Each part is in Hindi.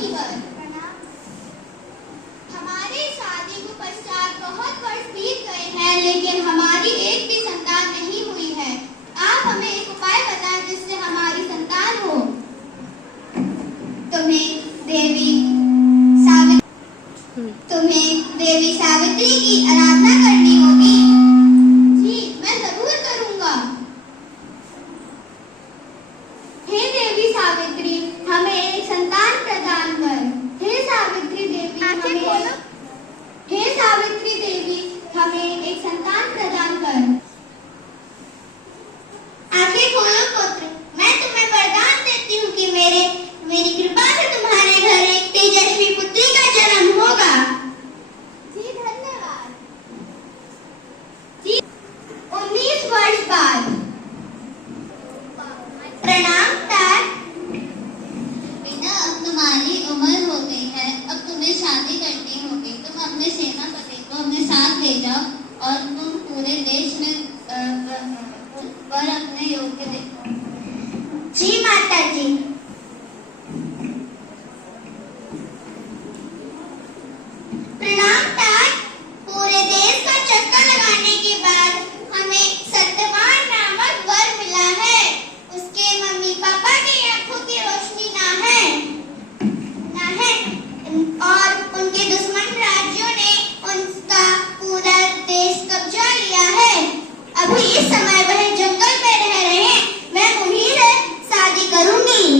मुनिवर। हमारी शादी को पश्चात बहुत वर्ष बीत गए हैं, लेकिन हमारी एक भी संतान नहीं हुई है। आप हमें एक उपाय बताएं जिससे हमारी संतान हो। तुम्हें देवी सावित्री की आराधना करनी होगी। जी, मैं जरूर करूंगा। हे देवी सावित्री, हमें एक संतान प्रदान कर। हे सावित्री देवी हमें एक संतान प्रदान कर। आंखें खोलो पुत्र, मैं तुम्हें वरदान देती हूँ कि मेरी कृपा से तुम्हारे घर एक तेजस्वी पुत्री का जन्म होगा। जी धन्यवाद। जी 19 वर्ष बाद। प्रणाम तार। बेटा, अब तुम्हारी उम्र हो गई है, अब तुम्हें शादी करनी होगी। तुम अपने सेनापति को अपने साथ ले जाओ और तुम पूरे देश में वर अपने योग्य देखो। जी माता जी। प्रणाम तार। पूरे देश का चक्कर लगाने के बाद हमें सत्यवान नामक वर मिला है। उसके मम्मी पापा की आंखों की रोशनी ना है और उनके दुश्मन राज्यों ने उनका पूरा देश कब्जा लिया है। अभी इस समय वह जंगल में रह रहे हैं। मैं उन्हीं से शादी करूंगी।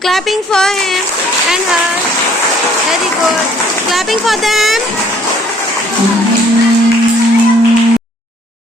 Clapping for him and her. Very good. Clapping for them.